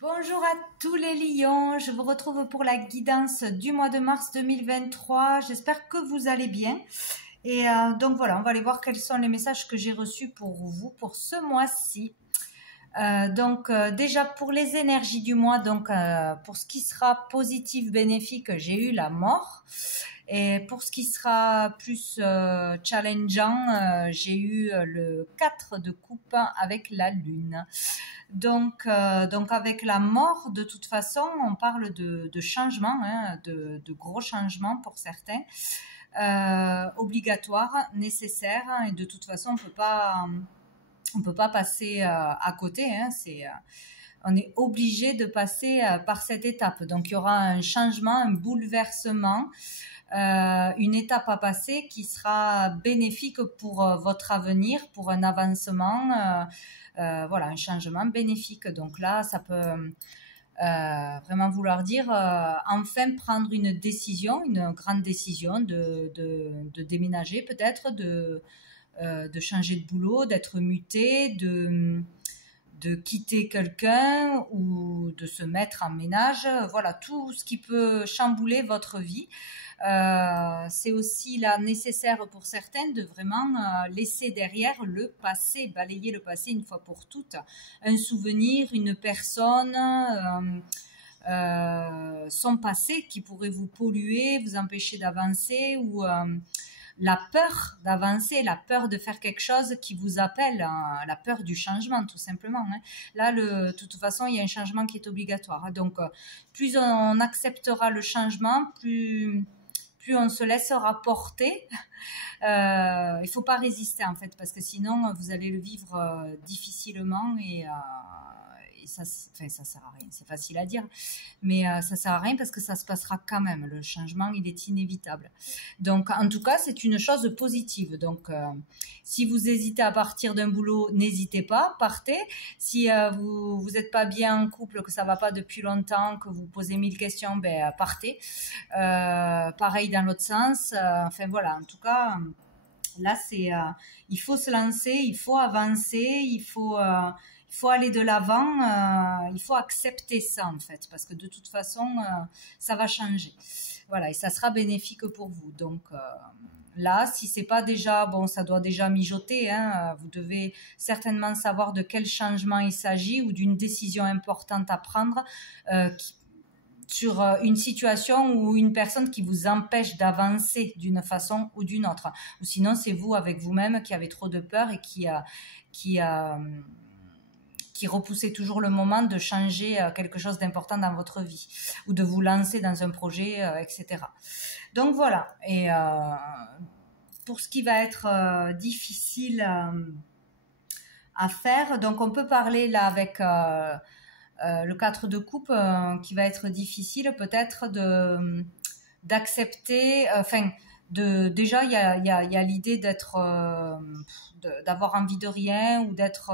Bonjour à tous les lions, je vous retrouve pour la guidance du mois de mars 2023. J'espère que vous allez bien. Et donc voilà, on va aller voir quels sont les messages que j'ai reçus pour vous pour ce mois-ci. Déjà pour les énergies du mois, pour ce qui sera positif, bénéfique, j'ai eu la mort. Et pour ce qui sera plus challengeant, j'ai eu le 4 de coupe avec la lune. Donc avec la mort, de toute façon, on parle de changements, hein, de gros changements pour certains, obligatoires, nécessaires, et de toute façon, on peut pas passer à côté. Hein, on est obligé de passer par cette étape. Donc il y aura un changement, un bouleversement, une étape à passer qui sera bénéfique pour votre avenir, pour un avancement, voilà, un changement bénéfique. Donc là, ça peut vraiment vouloir dire enfin prendre une décision, une grande décision de déménager peut-être, de changer de boulot, d'être muté, de quitter quelqu'un ou de se mettre en ménage. Voilà, tout ce qui peut chambouler votre vie. C'est aussi là nécessaire pour certains de vraiment laisser derrière le passé, balayer le passé une fois pour toutes. Un souvenir, une personne, son passé qui pourrait vous polluer, vous empêcher d'avancer, ou la peur d'avancer, la peur de faire quelque chose qui vous appelle, hein, la peur du changement tout simplement. Hein. Là, de toute façon, il y a un changement qui est obligatoire. Donc, plus on acceptera le changement, plus on se laissera porter. Il faut pas résister en fait, parce que sinon vous allez le vivre difficilement et ça sert à rien. C'est facile à dire, mais ça sert à rien parce que ça se passera quand même. Le changement, il est inévitable. Donc, en tout cas, c'est une chose positive. Donc, si vous hésitez à partir d'un boulot, n'hésitez pas, partez. Si vous êtes pas bien en couple, que ça va pas depuis longtemps, que vous posez 1000 questions, ben partez. Pareil dans l'autre sens. Enfin voilà. En tout cas. Là, il faut se lancer, il faut avancer, il faut aller de l'avant, il faut accepter ça en fait, parce que de toute façon, ça va changer. Voilà, et ça sera bénéfique pour vous. Donc là, si c'est pas déjà, bon, ça doit déjà mijoter. Hein, vous devez certainement savoir de quel changement il s'agit ou d'une décision importante à prendre sur une situation ou une personne qui vous empêche d'avancer d'une façon ou d'une autre. Ou sinon, c'est vous avec vous-même qui avez trop de peur et qui repoussez toujours le moment de changer quelque chose d'important dans votre vie ou de vous lancer dans un projet, etc. Donc voilà. Et pour ce qui va être difficile à faire, donc on peut parler là avec le 4 de coupe qui va être difficile peut-être d'accepter, déjà il y a l'idée d'avoir envie de rien, ou d'être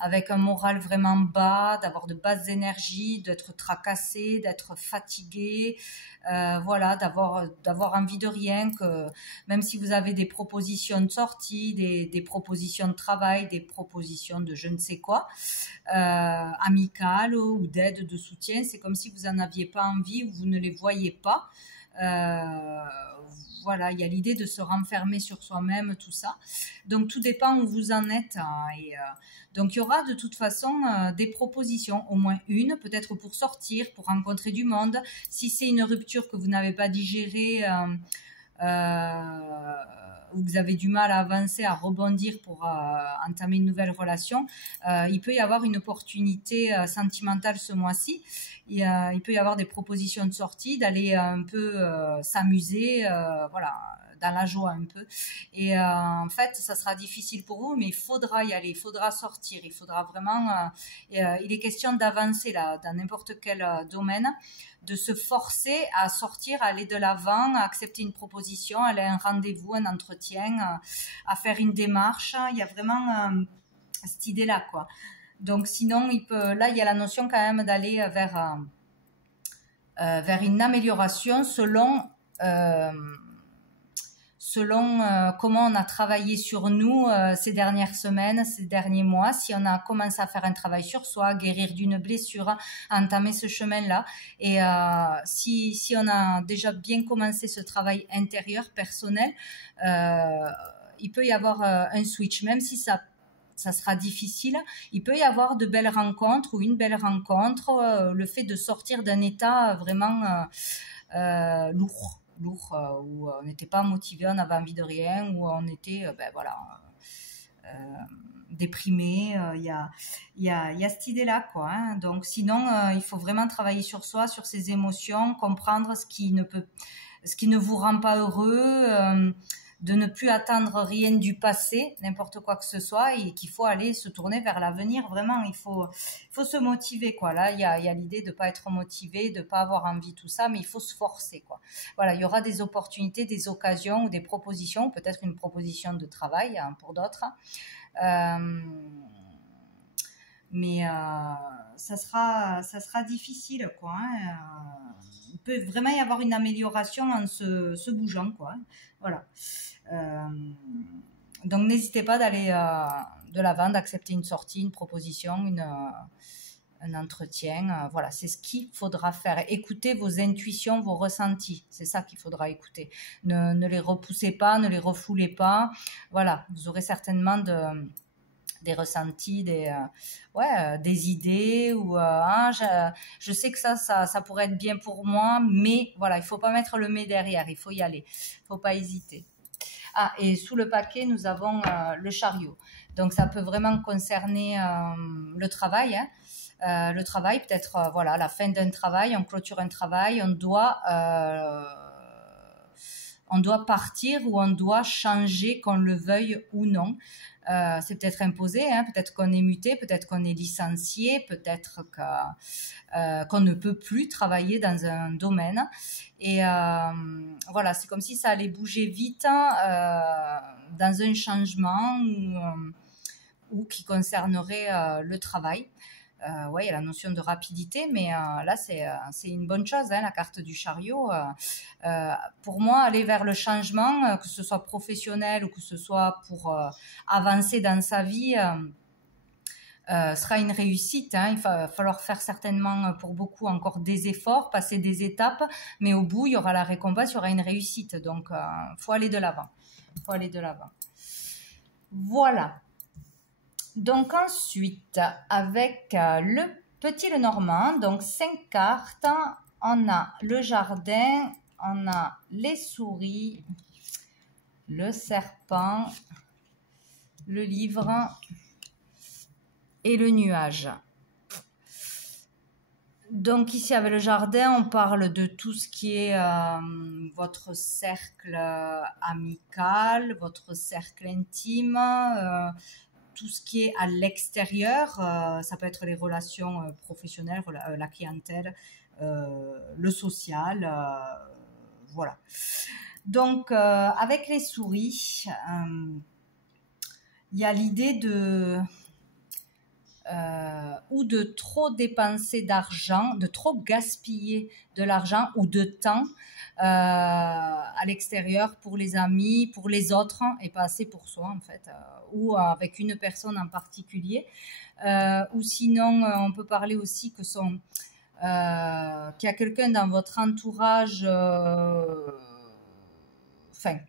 avec un moral vraiment bas, d'avoir de basses énergies, d'être tracassé, d'être fatigué, voilà, d'avoir envie de rien, que même si vous avez des propositions de sortie, des propositions de travail, des propositions de je ne sais quoi, amicales ou d'aide, de soutien, c'est comme si vous en aviez pas envie ou vous ne les voyez pas. Voilà, il y a l'idée de se renfermer sur soi-même, tout ça. Donc tout dépend où vous en êtes. Donc il y aura de toute façon des propositions, au moins une, peut-être pour sortir, pour rencontrer du monde. Si c'est une rupture que vous n'avez pas digérée, où vous avez du mal à avancer, à rebondir pour entamer une nouvelle relation, il peut y avoir une opportunité sentimentale ce mois-ci. Il peut y avoir des propositions de sortie, d'aller un peu s'amuser, voilà, dans la joie un peu. Et en fait, ça sera difficile pour vous, mais il faudra y aller, il faudra sortir, il faudra vraiment. Il est question d'avancer là, dans n'importe quel domaine, de se forcer à sortir, à aller de l'avant, à accepter une proposition, à aller à un rendez-vous, un entretien, à faire une démarche. Il y a vraiment cette idée-là, quoi. Donc sinon, là, il y a la notion quand même d'aller vers une amélioration selon selon comment on a travaillé sur nous ces dernières semaines, ces derniers mois, si on a commencé à faire un travail sur soi, guérir d'une blessure, entamer ce chemin-là. Et si on a déjà bien commencé ce travail intérieur, personnel, il peut y avoir un switch, même si ça sera difficile. Il peut y avoir de belles rencontres ou une belle rencontre, le fait de sortir d'un état vraiment lourd, où on n'était pas motivé, on avait envie de rien, où on était déprimé. Il y a cette idée-là, quoi, hein. Donc sinon, il faut vraiment travailler sur soi, sur ses émotions, comprendre ce qui ne vous rend pas heureux, de ne plus attendre rien du passé, n'importe quoi que ce soit, et qu'il faut aller se tourner vers l'avenir. Vraiment, il faut se motiver, quoi. Là, il y a l'idée de pas être motivé, de pas avoir envie, tout ça, mais il faut se forcer, quoi. Voilà, il y aura des opportunités, des occasions ou des propositions, peut-être une proposition de travail, hein, pour d'autres. Mais ça sera difficile, quoi, hein. Il peut vraiment y avoir une amélioration en se bougeant, quoi, hein. Voilà. Donc n'hésitez pas d'aller de l'avant, d'accepter une sortie, une proposition, un entretien. Voilà, c'est ce qu'il faudra faire. Écoutez vos intuitions, vos ressentis. C'est ça qu'il faudra écouter. Ne les repoussez pas, ne les refoulez pas. Voilà, vous aurez certainement des ressentis, des idées, ou je sais que ça pourrait être bien pour moi, mais voilà, il faut pas mettre le mais derrière, il faut y aller, il faut pas hésiter. Ah, et sous le paquet, nous avons le chariot. Donc ça peut vraiment concerner le travail, hein. Le travail, peut-être voilà, la fin d'un travail, on clôture un travail, on doit partir ou on doit changer, qu'on le veuille ou non. C'est peut-être imposé, hein, peut-être qu'on est muté, peut-être qu'on est licencié, peut-être qu'on ne peut plus travailler dans un domaine. Et voilà, c'est comme si ça allait bouger vite dans un changement ou qui concernerait le travail. Ouais, il y a la notion de rapidité, mais là, c'est une bonne chose, hein, la carte du chariot. Pour moi, aller vers le changement, que ce soit professionnel ou que ce soit pour avancer dans sa vie, sera une réussite, hein. Il va falloir faire certainement pour beaucoup encore des efforts, passer des étapes, mais au bout, il y aura la récompense, il y aura une réussite. Donc, faut aller de l'avant. Faut aller de l'avant. Voilà. Donc ensuite, avec le petit Lenormand, donc 5 cartes, on a le jardin, on a les souris, le serpent, le livre et le nuage. Donc ici avec le jardin, on parle de tout ce qui est votre cercle amical, votre cercle intime, tout ce qui est à l'extérieur, ça peut être les relations professionnelles, la clientèle, le social, voilà. Donc, avec les souris, il y a l'idée ou de trop dépenser d'argent, de trop gaspiller de l'argent ou de temps à l'extérieur pour les amis, pour les autres, et pas assez pour soi en fait, ou avec une personne en particulier. Ou sinon, on peut parler aussi qu'il y a quelqu'un dans votre entourage,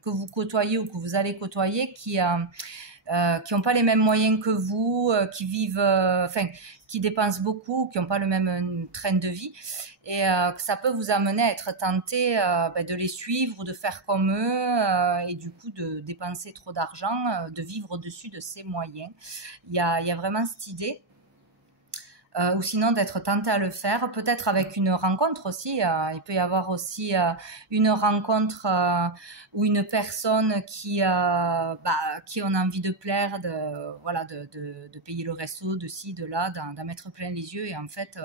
que vous côtoyez ou que vous allez côtoyer, qui n'ont pas les mêmes moyens que vous, qui vivent, qui dépensent beaucoup, qui n'ont pas le même train de vie, et que ça peut vous amener à être tenté de les suivre ou de faire comme eux, et du coup de dépenser trop d'argent, de vivre au-dessus de ses moyens. Il y a vraiment cette idée. Ou sinon d'être tenté à le faire, peut-être avec une rencontre aussi. Il peut y avoir aussi une rencontre ou une personne qui on a envie de plaire, de payer le resto, de ci, de là, d'en mettre plein les yeux, et en fait,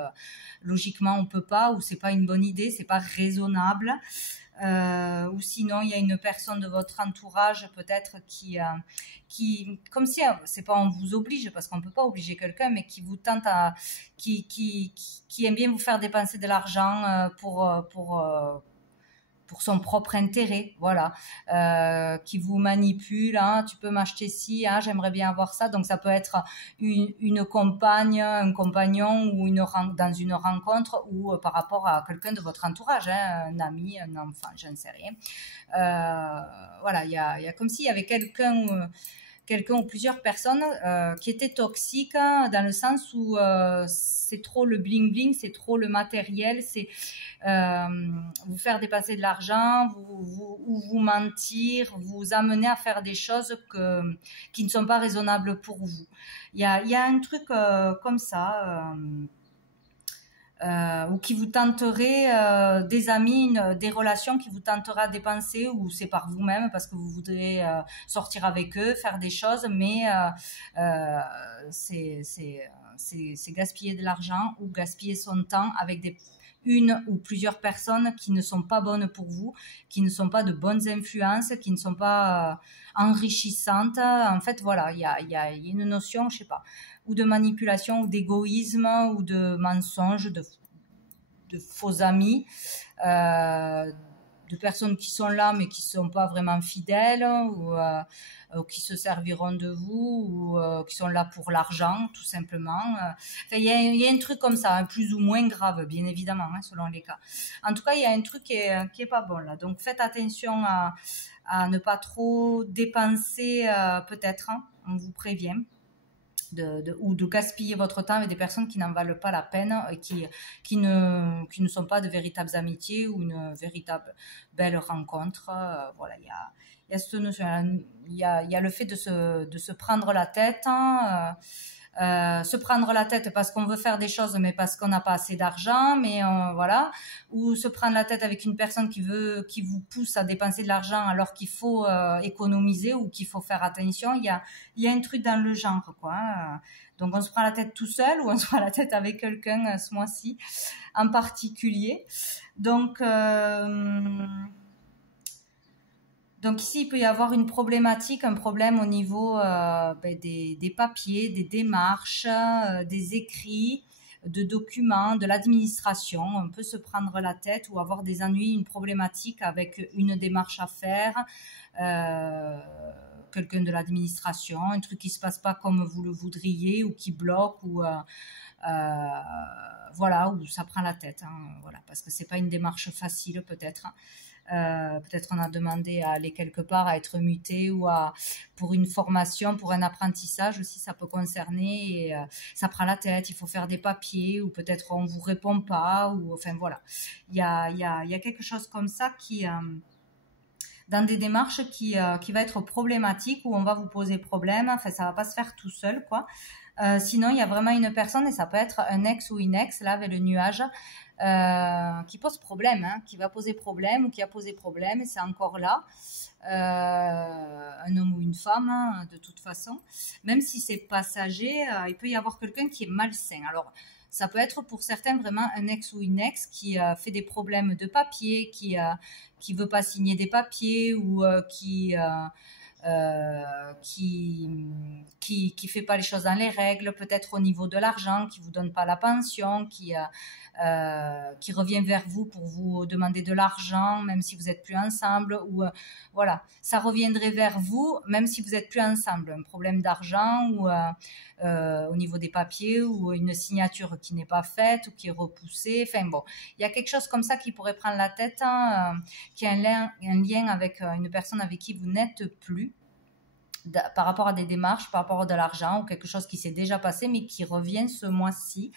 logiquement, on peut pas, ou c'est pas une bonne idée, c'est pas raisonnable. Ou sinon il y a une personne de votre entourage peut-être qui comme si c'est pas on vous oblige, parce qu'on peut pas obliger quelqu'un, mais qui vous tente qui aime bien vous faire dépenser de l'argent pour pour son propre intérêt, voilà, qui vous manipule, hein, tu peux m'acheter ci, hein, j'aimerais bien avoir ça. Donc ça peut être une compagne, un compagnon ou dans une rencontre ou par rapport à quelqu'un de votre entourage, hein, un ami, un enfant, je ne sais rien. Voilà, il y a comme s'il y avait quelqu'un ou plusieurs personnes qui étaient toxiques, hein, dans le sens où c'est trop le bling bling, c'est trop le matériel, c'est vous faire dépasser de l'argent, vous mentir, vous amener à faire des choses qui ne sont pas raisonnables pour vous. Il y a un truc comme ça. Ou qui vous tenterait des amis, des relations qui vous tentera à dépenser, ou c'est par vous-même parce que vous voudrez sortir avec eux, faire des choses, mais c'est gaspiller de l'argent ou gaspiller son temps avec une ou plusieurs personnes qui ne sont pas bonnes pour vous, qui ne sont pas de bonnes influences, qui ne sont pas enrichissantes. En fait, voilà, il y a une notion, je sais pas, ou de manipulation, ou d'égoïsme, ou de mensonge, de faux amis, de personnes qui sont là mais qui ne sont pas vraiment fidèles, ou qui se serviront de vous, ou qui sont là pour l'argent, tout simplement. Enfin, il y a un truc comme ça, hein, plus ou moins grave, bien évidemment, hein, selon les cas. En tout cas, il y a un truc qui est pas bon là. Donc faites attention à ne pas trop dépenser, peut-être, hein, on vous prévient. Ou de gaspiller votre temps avec des personnes qui n'en valent pas la peine et qui ne sont pas de véritables amitiés ou une véritable belle rencontre. Voilà, il y a cette notion, il y a le fait de se prendre la tête, hein, se prendre la tête parce qu'on veut faire des choses mais parce qu'on n'a pas assez d'argent, mais voilà, ou se prendre la tête avec une personne qui vous pousse à dépenser de l'argent alors qu'il faut économiser ou qu'il faut faire attention. Il y a un truc dans le genre, quoi, hein. Donc on se prend la tête tout seul ou on se prend la tête avec quelqu'un ce mois-ci en particulier. Donc ici, il peut y avoir un problème au niveau des papiers, des démarches, des écrits, de documents, de l'administration. On peut se prendre la tête ou avoir des ennuis, une problématique avec une démarche à faire, quelqu'un de l'administration, un truc qui ne se passe pas comme vous le voudriez ou qui bloque, ou voilà, où ça prend la tête, hein, voilà, parce que c'est pas une démarche facile, peut-être. Peut-être on a demandé à aller quelque part, à être muté, ou pour une formation, pour un apprentissage aussi, ça peut concerner, et ça prend la tête, il faut faire des papiers, ou peut-être on vous répond pas, ou enfin voilà, il y a quelque chose comme ça qui dans des démarches qui va être problématique, où on va vous poser problème. Enfin, ça va pas se faire tout seul, quoi. Sinon, il y a vraiment une personne, et ça peut être un ex ou une ex, là, avec le nuage, qui pose problème, hein, qui va poser problème, ou qui a posé problème, et c'est encore là. Un homme ou une femme, hein, de toute façon. Même si c'est passager, il peut y avoir quelqu'un qui est malsain. Alors, ça peut être pour certains vraiment un ex ou une ex qui fait des problèmes de papier, qui veut pas signer des papiers, ou qui fait pas les choses dans les règles, peut-être au niveau de l'argent, qui vous donne pas la pension, qui revient vers vous pour vous demander de l'argent, même si vous êtes plus ensemble, ou voilà, ça reviendrait vers vous, même si vous êtes plus ensemble, un problème d'argent, ou au niveau des papiers, ou une signature qui n'est pas faite, ou qui est repoussée. Enfin bon, il y a quelque chose comme ça qui pourrait prendre la tête, hein, qui a un lien avec une personne avec qui vous n'êtes plus, par rapport à des démarches, par rapport à de l'argent, ou quelque chose qui s'est déjà passé mais qui revient ce mois-ci.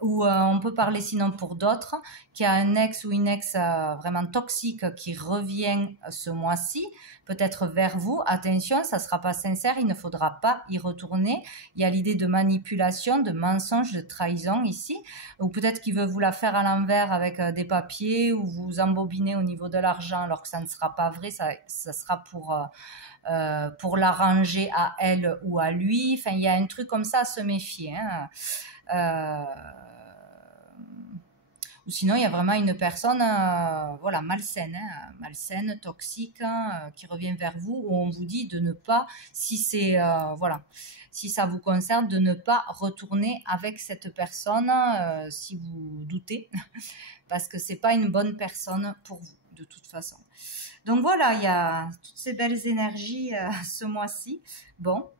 Ou on peut parler sinon pour d'autres, qui a un ex ou une ex vraiment toxique qui revient ce mois-ci, peut-être vers vous. Attention, ça ne sera pas sincère, il ne faudra pas y retourner. Il y a l'idée de manipulation, de mensonge, de trahison ici, ou peut-être qu'il veut vous la faire à l'envers avec des papiers, ou vous embobiner au niveau de l'argent alors que ça ne sera pas vrai, ça sera pour l'arranger à elle ou à lui. Enfin, il y a un truc comme ça à se méfier, hein. Ou sinon, il y a vraiment une personne voilà, malsaine, hein, malsaine, toxique, hein, qui revient vers vous, où on vous dit de ne pas, si voilà, si ça vous concerne, de ne pas retourner avec cette personne, si vous doutez, parce que c'est pas une bonne personne pour vous. de toute façon. Donc voilà, il y a toutes ces belles énergies ce mois-ci. Bon,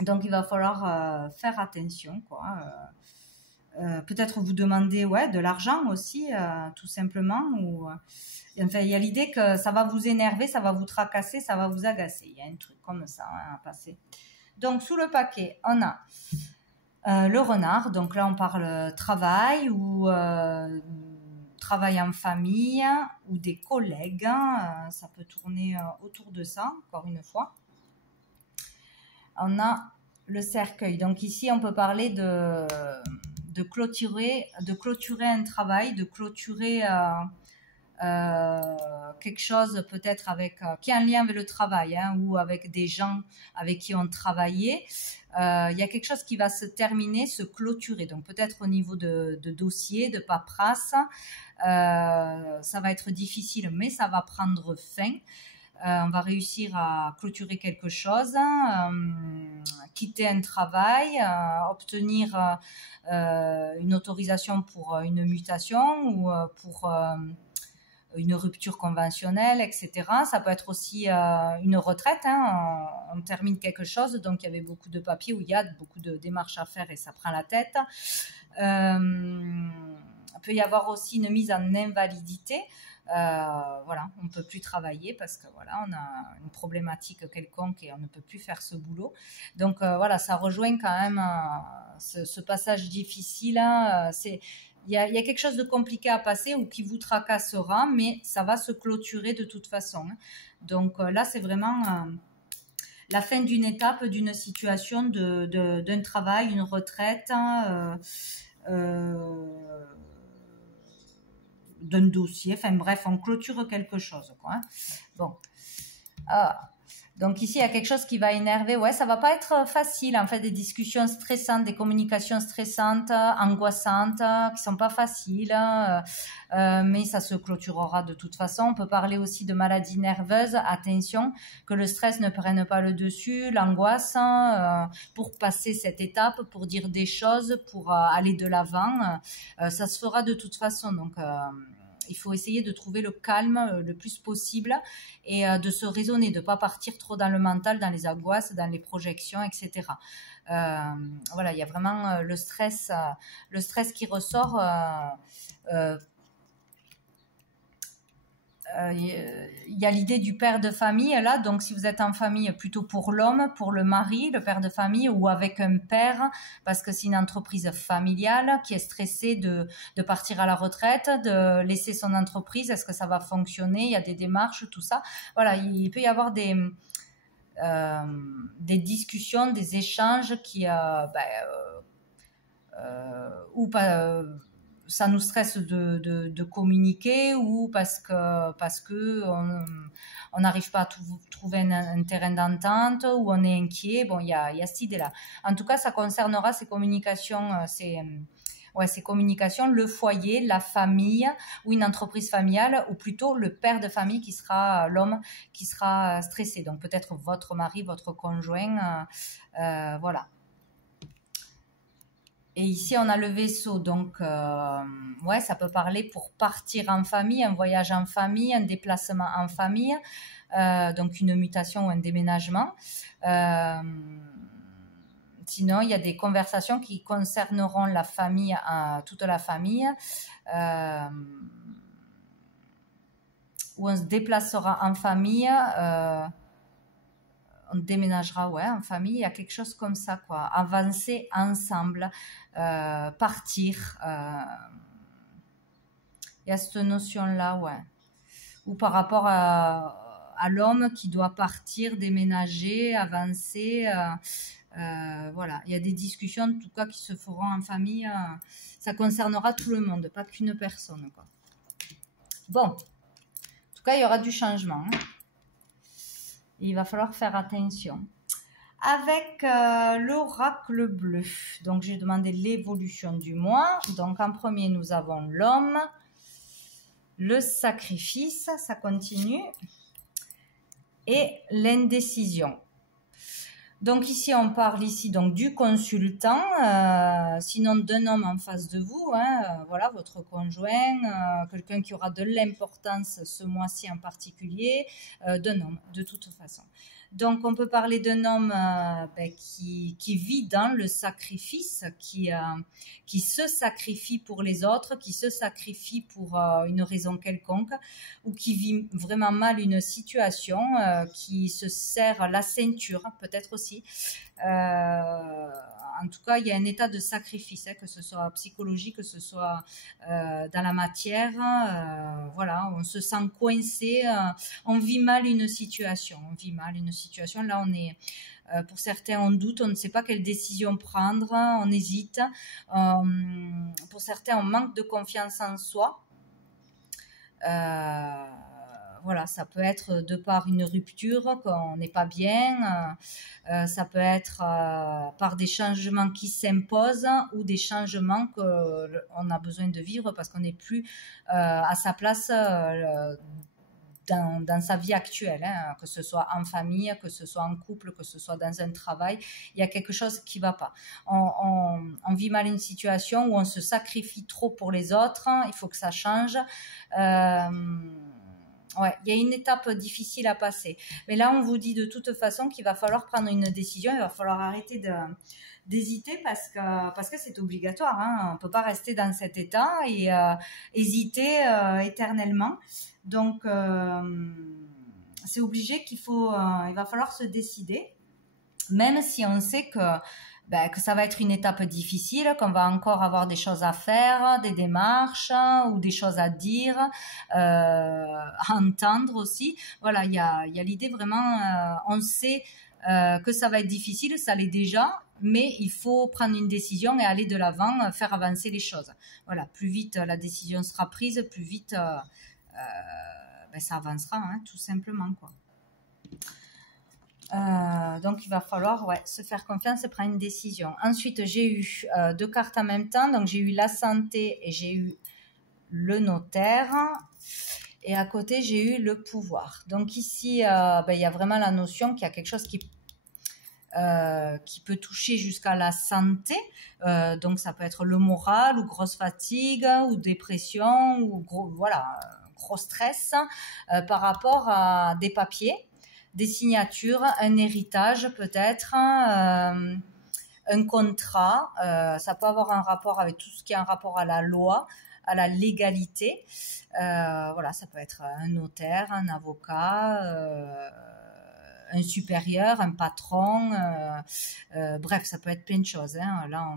donc il va falloir faire attention, quoi. Peut-être vous demander de l'argent aussi, tout simplement. Ou, enfin, il y a l'idée que ça va vous énerver, ça va vous tracasser, ça va vous agacer. Il y a un truc comme ça à passer. Donc sous le paquet, on a le renard. Donc là, on parle travail ou travail en famille ou des collègues. Ça peut tourner autour de ça, encore une fois. On a le cercueil. Donc ici, on peut parler de clôturer un travail, de clôturer quelque chose peut-être qui est en lien avec le travail, ou avec des gens avec qui on travaillait. Il y a quelque chose qui va se terminer, se clôturer. Donc peut-être au niveau de dossier, de paperasse, ça va être difficile, mais ça va prendre fin. On va réussir à clôturer quelque chose, quitter un travail, obtenir une autorisation pour une mutation ou pour une rupture conventionnelle, etc. Ça peut être aussi une retraite. On termine quelque chose, donc il y avait beaucoup de papiers où il y a beaucoup de démarches à faire et ça prend la tête. Il peut y avoir aussi une mise en invalidité. Voilà, on ne peut plus travailler parce que voilà, on a une problématique quelconque et on ne peut plus faire ce boulot. Donc voilà, ça rejoint quand même ce passage difficile. Il y a quelque chose de compliqué à passer ou qui vous tracassera, mais ça va se clôturer de toute façon. Donc là, c'est vraiment la fin d'une étape, d'une situation, d'un travail, une retraite, d'un dossier, enfin bref, on clôture quelque chose, quoi. Bon. Donc ici, il y a quelque chose qui va énerver. Ouais, ça va pas être facile, en fait, des discussions stressantes, des communications stressantes, angoissantes, qui sont pas faciles, mais ça se clôturera de toute façon. On peut parler aussi de maladies nerveuses. Attention, que le stress ne prenne pas le dessus, l'angoisse, pour passer cette étape, pour dire des choses, pour aller de l'avant. Ça se fera de toute façon, donc... il faut essayer de trouver le calme le plus possible et de se raisonner, de ne pas partir trop dans le mental, dans les angoisses, dans les projections, etc. Voilà, il y a vraiment le stress qui ressort. Il y a l'idée du père de famille là, donc si vous êtes en famille, plutôt pour l'homme, pour le mari, le père de famille, ou avec un père, parce que c'est une entreprise familiale qui est stressée de partir à la retraite, de laisser son entreprise, est-ce que ça va fonctionner, il y a des démarches, tout ça. Voilà, il peut y avoir des discussions, des échanges qui ou pas... ça nous stresse de communiquer ou parce que on n'arrive pas à trouver un terrain d'entente ou on est inquiet. Bon, il y a cette idée-là. En tout cas, ça concernera ces communications, ces communications, le foyer, la famille ou une entreprise familiale, ou plutôt le père de famille qui sera l'homme qui sera stressé. Donc peut-être votre mari, votre conjoint, voilà. Et ici, on a le vaisseau, donc ça peut parler pour partir en famille, un voyage en famille, un déplacement en famille, donc une mutation ou un déménagement. Sinon, il y a des conversations qui concerneront la famille, toute la famille, où on se déplacera en famille. On déménagera en famille, il y a quelque chose comme ça, quoi. Avancer ensemble, partir. Il y a cette notion-là, Ou par rapport à l'homme qui doit partir, déménager, avancer. Voilà, il y a des discussions, en tout cas, qui se feront en famille. Ça concernera tout le monde, pas qu'une personne, quoi. Bon, en tout cas, il y aura du changement, il va falloir faire attention. Avec l'oracle bleu, donc j'ai demandé l'évolution du mois. Donc en premier, nous avons l'homme, le sacrifice, ça continue, et l'indécision. Donc ici, on parle ici donc du consultant, sinon d'un homme en face de vous, hein, voilà, votre conjoint, quelqu'un qui aura de l'importance ce mois-ci en particulier, d'un homme, de toute façon. Donc on peut parler d'un homme qui vit dans le sacrifice, qui se sacrifie pour les autres, qui se sacrifie pour une raison quelconque, ou qui vit vraiment mal une situation, qui se serre la ceinture, peut-être aussi. En tout cas, il y a un état de sacrifice, hein, que ce soit psychologique, que ce soit dans la matière. Voilà, on se sent coincé, on vit mal une situation. On vit mal une situation. Là, on est, pour certains, on doute, on ne sait pas quelle décision prendre, on hésite. Pour certains, on manque de confiance en soi. Voilà, ça peut être de par une rupture, qu'on n'est pas bien, ça peut être par des changements qui s'imposent ou des changements qu'on a besoin de vivre parce qu'on n'est plus à sa place dans sa vie actuelle, hein, que ce soit en famille, que ce soit en couple, que ce soit dans un travail, il y a quelque chose qui ne va pas. On vit mal une situation où on se sacrifie trop pour les autres, il faut que ça change. Ouais, il y a une étape difficile à passer. Mais là, on vous dit de toute façon qu'il va falloir prendre une décision, il va falloir arrêter d'hésiter parce que c'est obligatoire. Hein. On ne peut pas rester dans cet état et hésiter éternellement. Donc, c'est obligé il va falloir se décider, même si on sait que ça va être une étape difficile, qu'on va encore avoir des choses à faire, des démarches ou des choses à dire, à entendre aussi. Voilà, il y a l'idée vraiment, on sait que ça va être difficile, ça l'est déjà, mais il faut prendre une décision et aller de l'avant, faire avancer les choses. Voilà, plus vite la décision sera prise, plus vite ça avancera, hein, tout simplement, quoi. Donc il va falloir se faire confiance et prendre une décision. Ensuite, j'ai eu deux cartes en même temps. Donc j'ai eu la santé et j'ai eu le notaire. Et à côté, j'ai eu le pouvoir. Donc ici, il y a vraiment la notion qu'il y a quelque chose qui peut toucher jusqu'à la santé. Donc ça peut être le moral, ou grosse fatigue, ou dépression, ou gros stress par rapport à des papiers, des signatures, un héritage peut-être, un contrat. Ça peut avoir un rapport avec tout ce qui est un rapport à la loi, à la légalité. Voilà, ça peut être un notaire, un avocat, un supérieur, un patron. Bref, ça peut être plein de choses. Hein. Là,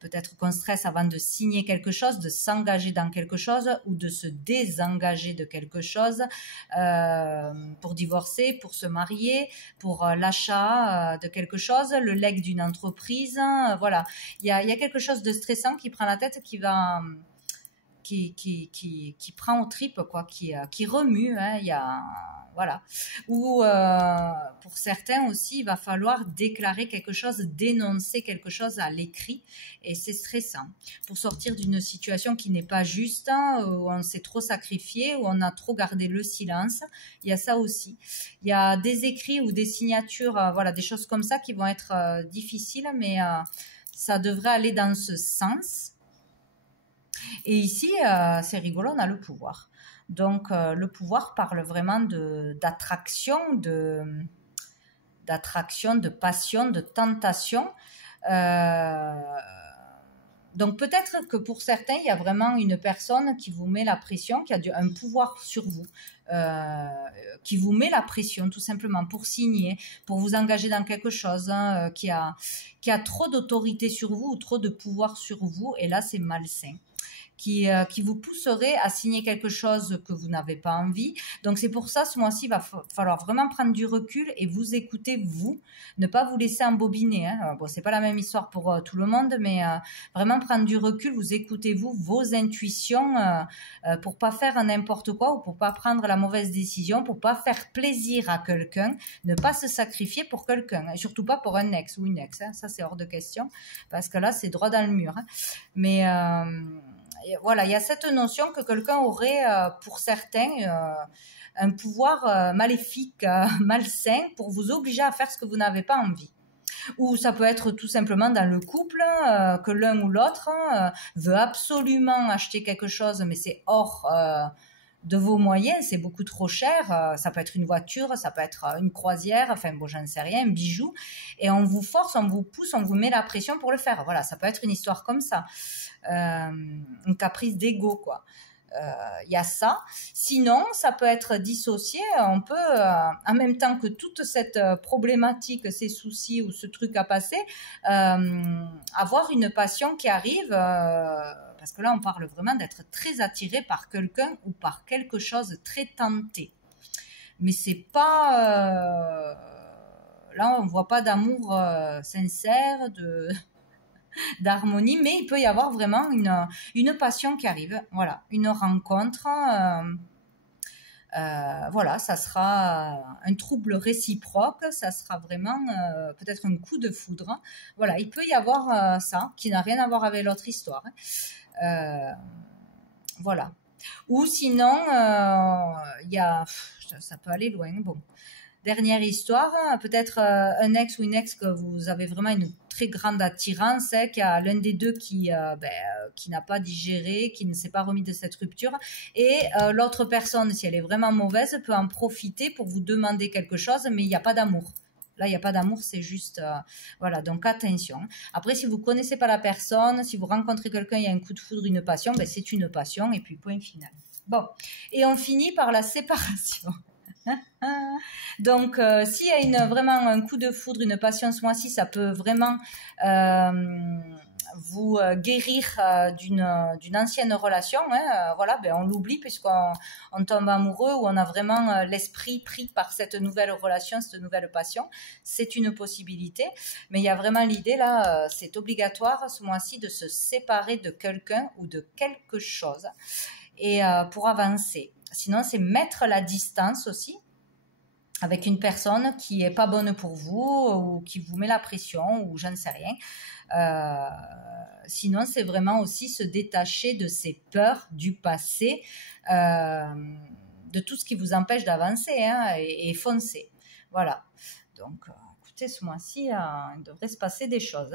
peut-être qu'on stresse avant de signer quelque chose, de s'engager dans quelque chose ou de se désengager de quelque chose, pour divorcer, pour se marier, pour l'achat de quelque chose, le legs d'une entreprise. Voilà, il y a quelque chose de stressant qui prend la tête, qui prend aux tripes, quoi, qui remue. Hein, voilà. Ou pour certains aussi, il va falloir déclarer quelque chose, dénoncer quelque chose à l'écrit, et c'est stressant pour sortir d'une situation qui n'est pas juste, hein, où on s'est trop sacrifié, où on a trop gardé le silence. Il y a ça aussi. Il y a des écrits ou des signatures, voilà, des choses comme ça qui vont être difficiles, mais ça devrait aller dans ce sens. Et ici, c'est rigolo, on a le pouvoir. Donc, le pouvoir parle vraiment d'attraction, de passion, de tentation. Donc, peut-être que pour certains, il y a vraiment une personne qui vous met la pression, qui a un pouvoir sur vous, qui vous met la pression tout simplement pour signer, pour vous engager dans quelque chose, hein, qui a trop d'autorité sur vous ou trop de pouvoir sur vous. Et là, c'est malsain. Qui vous pousserait à signer quelque chose que vous n'avez pas envie. Donc c'est pour ça, ce mois-ci, il va falloir vraiment prendre du recul et vous écouter, vous, ne pas vous laisser embobiner. Hein. Bon, c'est pas la même histoire pour tout le monde, mais vraiment prendre du recul, vous écoutez, vous, vos intuitions, pour pas faire n'importe quoi ou pour pas prendre la mauvaise décision, pour pas faire plaisir à quelqu'un, ne pas se sacrifier pour quelqu'un, et surtout pas pour un ex ou une ex. Hein. Ça, c'est hors de question, parce que là, c'est droit dans le mur. Hein. Mais voilà, il y a cette notion que quelqu'un aurait, pour certains, un pouvoir maléfique, malsain, pour vous obliger à faire ce que vous n'avez pas envie. Ou ça peut être tout simplement dans le couple, que l'un ou l'autre veut absolument acheter quelque chose, mais c'est hors de vos moyens, c'est beaucoup trop cher. Ça peut être une voiture, ça peut être une croisière, enfin bon, j'en sais rien, un bijou. Et on vous force, on vous pousse, on vous met la pression pour le faire. Voilà, ça peut être une histoire comme ça. Une caprice d'ego, quoi. Il y a ça. Sinon, ça peut être dissocié. On peut, en même temps que toute cette problématique, ces soucis ou ce truc à passer, avoir une passion qui arrive, parce que là, on parle vraiment d'être très attiré par quelqu'un ou par quelque chose, très tenté. Mais c'est pas... là, on voit pas d'amour sincère, d'harmonie, mais il peut y avoir vraiment une passion qui arrive, voilà, une rencontre, voilà, ça sera un trouble réciproque, ça sera vraiment peut-être un coup de foudre, voilà, il peut y avoir ça, qui n'a rien à voir avec l'autre histoire, voilà. Ou sinon, il y a, ça peut aller loin, bon. Dernière histoire, peut-être un ex ou une ex que vous avez vraiment une très grande attirance, qu'il y a l'un des deux qui n'a pas digéré, qui ne s'est pas remis de cette rupture, et l'autre personne, si elle est vraiment mauvaise, peut en profiter pour vous demander quelque chose, mais il n'y a pas d'amour. Là, il n'y a pas d'amour, c'est juste... voilà, donc attention. Après, si vous ne connaissez pas la personne, si vous rencontrez quelqu'un, il y a un coup de foudre, une passion, ben, c'est une passion, et puis point final. Bon, et on finit par la séparation. Donc, s'il y a vraiment un coup de foudre, une passion ce mois-ci, ça peut vraiment vous guérir d'une ancienne relation. Voilà, ben, on l'oublie puisqu'on tombe amoureux ou on a vraiment l'esprit pris par cette nouvelle relation, cette nouvelle passion. C'est une possibilité, mais il y a vraiment l'idée là, c'est obligatoire ce mois-ci de se séparer de quelqu'un ou de quelque chose et pour avancer. Sinon, c'est mettre la distance aussi avec une personne qui est pas bonne pour vous ou qui vous met la pression ou je ne sais rien. Sinon, c'est vraiment aussi se détacher de ces peurs du passé, de tout ce qui vous empêche d'avancer et foncer. Voilà. Donc, écoutez, ce mois-ci, il devrait se passer des choses.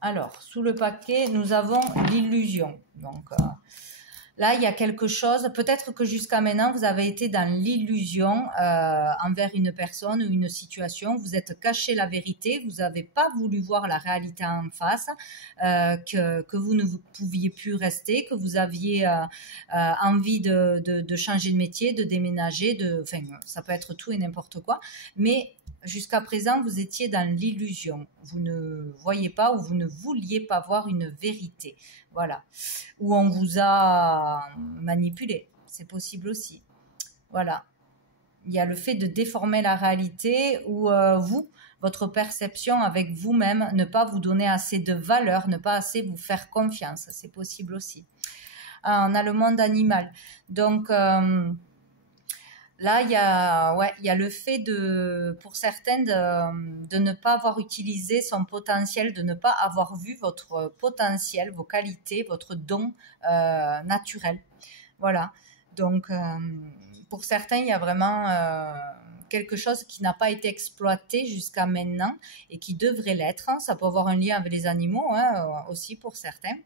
Alors, sous le paquet, nous avons l'illusion. Donc, là, il y a quelque chose, peut-être que jusqu'à maintenant, vous avez été dans l'illusion envers une personne ou une situation, vous êtes caché la vérité, vous n'avez pas voulu voir la réalité en face, que vous ne pouviez plus rester, que vous aviez envie de changer de métier, de déménager, enfin, ça peut être tout et n'importe quoi, mais jusqu'à présent, vous étiez dans l'illusion. Vous ne voyez pas ou vous ne vouliez pas voir une vérité. Voilà. Ou on vous a manipulé. C'est possible aussi. Voilà. Il y a le fait de déformer la réalité ou votre perception avec vous-même, ne pas vous donner assez de valeur, ne pas assez vous faire confiance. C'est possible aussi. On a le monde animal. Donc... là, il y a le fait pour certaines de ne pas avoir utilisé son potentiel, de ne pas avoir vu votre potentiel, vos qualités, votre don naturel. Voilà. Donc, pour certains, il y a vraiment quelque chose qui n'a pas été exploité jusqu'à maintenant et qui devrait l'être. Ça peut avoir un lien avec les animaux aussi pour certains.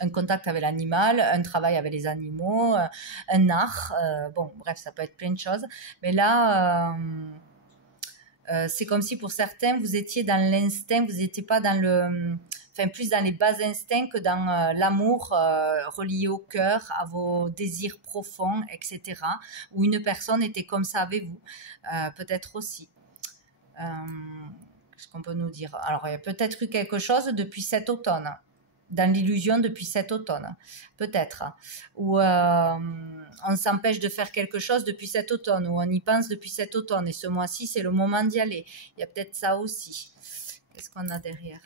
Un contact avec l'animal, un travail avec les animaux, un art, bon, bref, ça peut être plein de choses. Mais là, c'est comme si pour certains, vous étiez dans l'instinct, vous n'étiez pas dans plus dans les bas instincts que dans l'amour relié au cœur, à vos désirs profonds, etc. Où une personne était comme ça avec vous, peut-être aussi. Qu'est-ce qu'on peut nous dire? Alors, il y a peut-être eu quelque chose depuis cet automne. Dans l'illusion depuis cet automne, peut-être, ou on s'empêche de faire quelque chose depuis cet automne, ou on y pense depuis cet automne, et ce mois-ci, c'est le moment d'y aller. Il y a peut-être ça aussi. Qu'est-ce qu'on a derrière?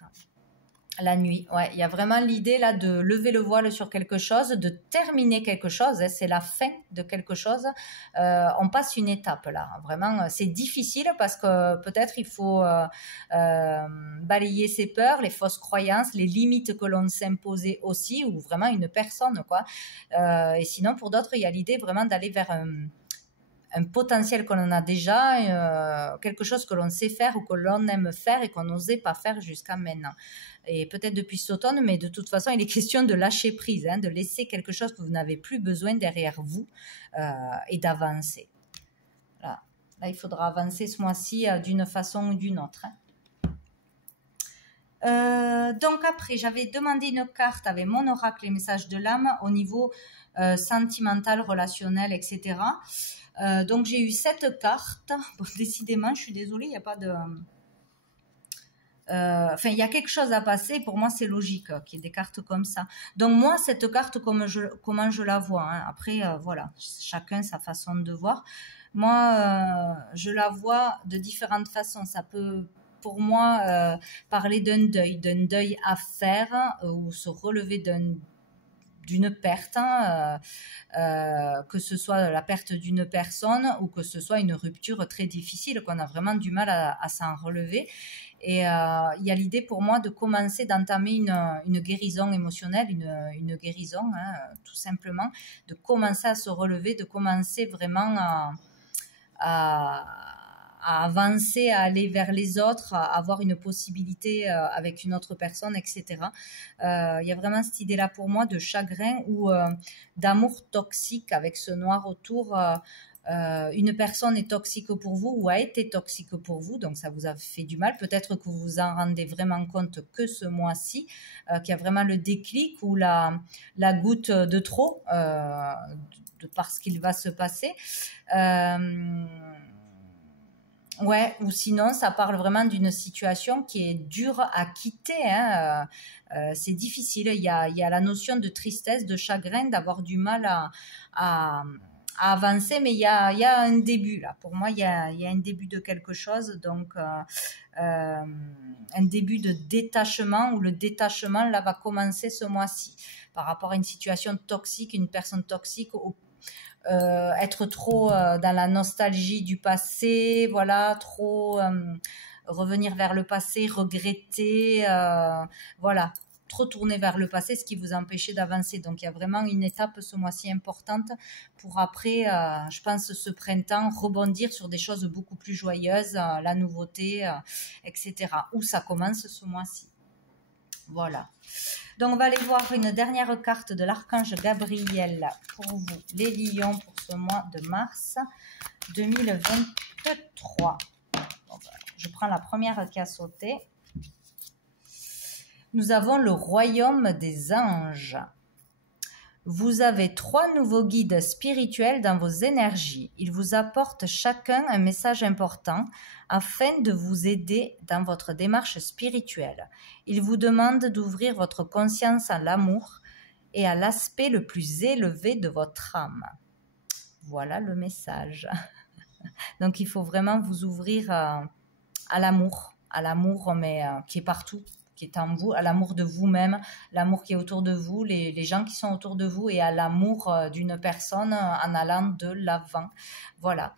La nuit, ouais, il y a vraiment l'idée là de lever le voile sur quelque chose, de terminer quelque chose, c'est la fin de quelque chose. On passe une étape là, vraiment, c'est difficile parce que peut-être il faut balayer ses peurs, les fausses croyances, les limites que l'on s'imposait aussi, ou vraiment une personne, quoi. Et sinon, pour d'autres, il y a l'idée vraiment d'aller vers un potentiel que l'on a déjà, quelque chose que l'on sait faire ou que l'on aime faire et qu'on n'osait pas faire jusqu'à maintenant. Et peut-être depuis cet automne, mais de toute façon, il est question de lâcher prise, hein, de laisser quelque chose que vous n'avez plus besoin derrière vous et d'avancer. Là, il faudra avancer ce mois-ci d'une façon ou d'une autre. Hein. Donc après, j'avais demandé une carte avec mon oracle, les messages de l'âme au niveau sentimental, relationnel, etc. Donc j'ai eu cette carte. Bon, décidément, je suis désolée, il n'y a pas de... Enfin, il y a quelque chose à passer. Pour moi, c'est logique qu'il y ait des cartes comme ça. Donc moi, cette carte, comment je la vois. Hein. Après, voilà, chacun sa façon de voir. Moi, je la vois de différentes façons. Ça peut, pour moi, parler d'un deuil à faire ou se relever d'une perte, hein, que ce soit la perte d'une personne ou que ce soit une rupture très difficile, qu'on a vraiment du mal à s'en relever. Et il y a l'idée pour moi de commencer, d'entamer une guérison émotionnelle, une guérison, hein, tout simplement, de commencer à se relever, de commencer vraiment à avancer, à aller vers les autres, à avoir une possibilité avec une autre personne, etc. Il y a vraiment cette idée-là pour moi de chagrin ou d'amour toxique avec ce noir autour. Une personne est toxique pour vous ou a été toxique pour vous, donc ça vous a fait du mal. Peut-être que vous vous en rendez vraiment compte que ce mois-ci, qu'il y a vraiment le déclic ou la goutte de trop de parce qu'il va se passer. Ouais, ou sinon, ça parle vraiment d'une situation qui est dure à quitter. Hein. C'est difficile. Il y a la notion de tristesse, de chagrin, d'avoir du mal à avancer, mais il y a un début là. Pour moi, il y a un début de quelque chose, donc un début de détachement, où le détachement là va commencer ce mois-ci par rapport à une situation toxique, une personne toxique, être trop dans la nostalgie du passé, voilà, trop revenir vers le passé, regretter, voilà. Trop tourner vers le passé, ce qui vous empêchait d'avancer. Donc, il y a vraiment une étape ce mois-ci importante pour après, je pense, ce printemps, rebondir sur des choses beaucoup plus joyeuses, la nouveauté, etc. Où ça commence ce mois-ci. Voilà. Donc, on va aller voir une dernière carte de l'archange Gabriel pour vous, les lions, pour ce mois de mars 2023. Bon, je prends la première qui a sauté. Nous avons le royaume des anges. Vous avez 3 nouveaux guides spirituels dans vos énergies. Ils vous apportent chacun un message important afin de vous aider dans votre démarche spirituelle. Ils vous demandent d'ouvrir votre conscience à l'amour et à l'aspect le plus élevé de votre âme. Voilà le message. Donc il faut vraiment vous ouvrir à l'amour, mais qui est partout. Qui est en vous, à l'amour de vous-même, l'amour qui est autour de vous, les gens qui sont autour de vous et à l'amour d'une personne en allant de l'avant. Voilà.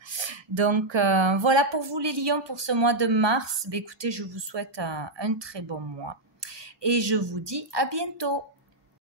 Donc, voilà pour vous les lions pour ce mois de mars. Écoutez, je vous souhaite un très bon mois et je vous dis à bientôt.